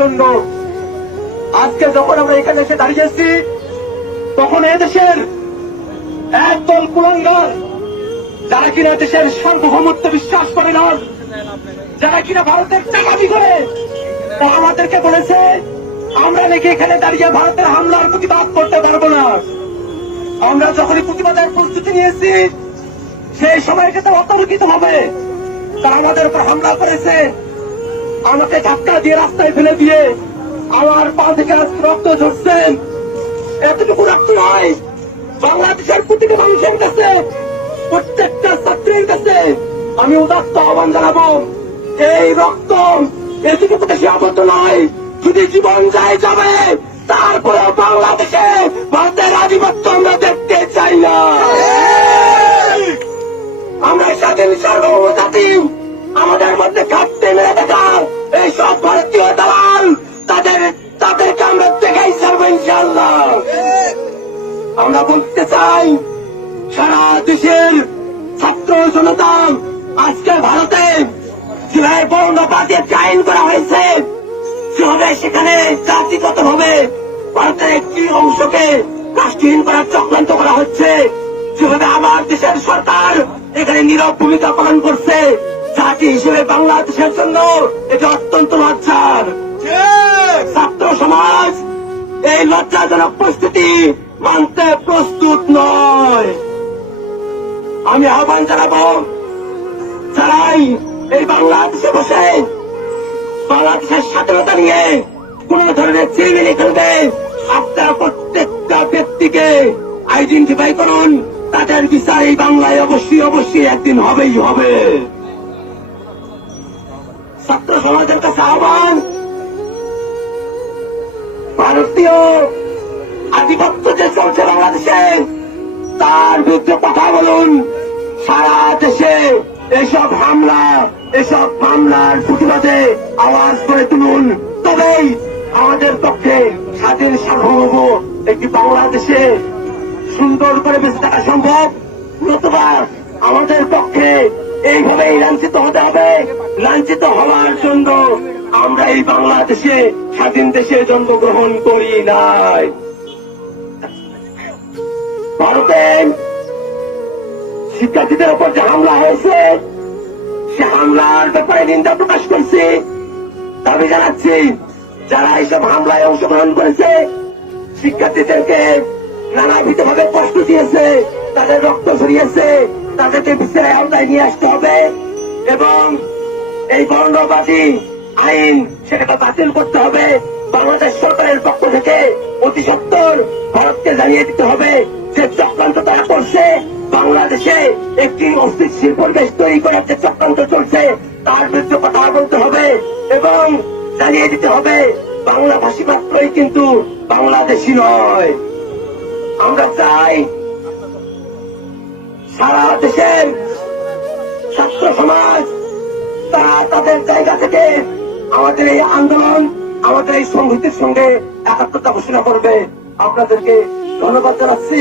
জন্য। আজকে যখন আমরা এখানে এসে দাঁড়িয়েছি, তখন এদেশের একদল কুলাঙ্গার, যারা কিনা দেশের সার্বভৌমত্ব বিশ্বাস করে না, যারা কিনা ভারতের চাকামি করে, তা আমাদেরকে বলেছে আমরা নাকি এখানে দাঁড়িয়ে ভারতের হামলার প্রতিবাদ করতে পারবো না। আমরা যখনই প্রতিবাদের প্রস্তুতি নিয়েছি, সেই সময়কে তো অতর্কিত হবে তারা আমাদের উপর হামলা করেছে। আমাকে ধাক্কা দিয়ে রাস্তায় ফেলে দিয়ে আমার পা থেকে রক্ত ঝরছেন। এতটুকু রক্ত নয়, বাংলাদেশের প্রতিটি মানুষের কাছে, প্রত্যেকটা ছাত্রীর কাছে আমি উদাত্ত আহ্বান জানাবো, এই রক্ত এতটুকু বেশি আবদ্ধ নয়, যদি জীবন যায় যাবে, তারপরে বাংলাদেশে ভারতের আধিপত্য আমরা দেখতে চাই না। আমরা স্বাধীন সার্বভৌম জাতি, আমাদের মধ্যে ঘাটতে মেরে দেখা এইসব ভারতীয় দালাল, তাদেরকে আমরা দেখাই ছাড়বো ইনশাআল্লাহ। আমরা বলতে চাই, সারা দেশের ছাত্র জনতা আজকে ভারতে যেভাবে বর্ণবাদী আইন করা হয়েছে, যেভাবে সেখানে জাতিগত ভাবে ভারতের একটি অংশকে রাষ্ট্রহীন করার চক্রান্ত করা হচ্ছে, যেভাবে আমার দেশের সরকার এখানে নীরব ভূমিকা পালন করছে, জাতি হিসেবে বাংলাদেশের জন্য এটা অত্যন্ত লজ্জার। ছাত্র সমাজ এই লজ্জাজনক পরিস্থিতি মানতে প্রস্তুত নয়। আমি আহ্বান জানাবো, যারাই এই বাংলাদেশে বসে বাংলাদেশের স্বাধীনতা নিয়ে কোন ধরনের চিরমিনি করবে, আপনারা প্রত্যেকটা ব্যক্তিকে আইডেন্টিফাই করুন, তাদের বিচার এই বাংলায় অবশ্যই একদিন হবেই হবে। ছাত্র সমাজের কাছে আহ্বান, ভারতীয় আধিপত্য যে চলছে বাংলাদেশে, তার বিরুদ্ধে কথা বলুন। সারা দেশে এসব মামলার প্রতিবাদে আওয়াজ করে তুলুন, তবেই আমাদের পক্ষে স্বাধীন সার্বভৌম একটি বাংলাদেশে সুন্দর করে বেঁচে থাকা সম্ভব। নতুবা আমাদের পক্ষে এইভাবেই লাঞ্ছিত হতে হবে। লাঞ্ছিত হওয়ার জন্য আমরা এই বাংলাদেশে স্বাধীন দেশে জন্মগ্রহণ করি নাই। ভারতে শিক্ষার্থীদের উপর যে হামলা হয়েছে, সে হামলার ব্যাপারে নিন্দা প্রকাশ করছি। দাবি জানাচ্ছি, যারা এইসব হামলায় অংশগ্রহণ করেছে, শিক্ষার্থীদেরকে নানাবিধ ভাবে কষ্ট দিয়েছে, তাদের রক্ত ঝরিয়েছে, তাদেরকে বিচারের আওতায় নিয়ে আসতে হবে এবং এই বর্ণবাদী আইন সেটাকে বাতিল করতে হবে। বাংলাদেশ সরকারের পক্ষ থেকে অতি সত্বর ভারতকে জানিয়ে দিতে হবে যে চক্রান্ত তারা করছে, বাংলাদেশে একটি অস্থিতিশীল পরিবেশ তৈরি করার যে চক্রান্ত চলছে তার বিরুদ্ধে কথা বলতে হবে এবং জানিয়ে দিতে হবে বাংলাভাষী মাত্রই কিন্তু বাংলাদেশী নয়। আমরা চাই সারা দেশের ছাত্র সমাজ তারা তাদের জায়গা থেকে আমাদের এই আন্দোলন, আমাদের এই সংহতির সঙ্গে একাত্মতা ঘোষণা করবে। আপনাদেরকে ধন্যবাদ জানাচ্ছি।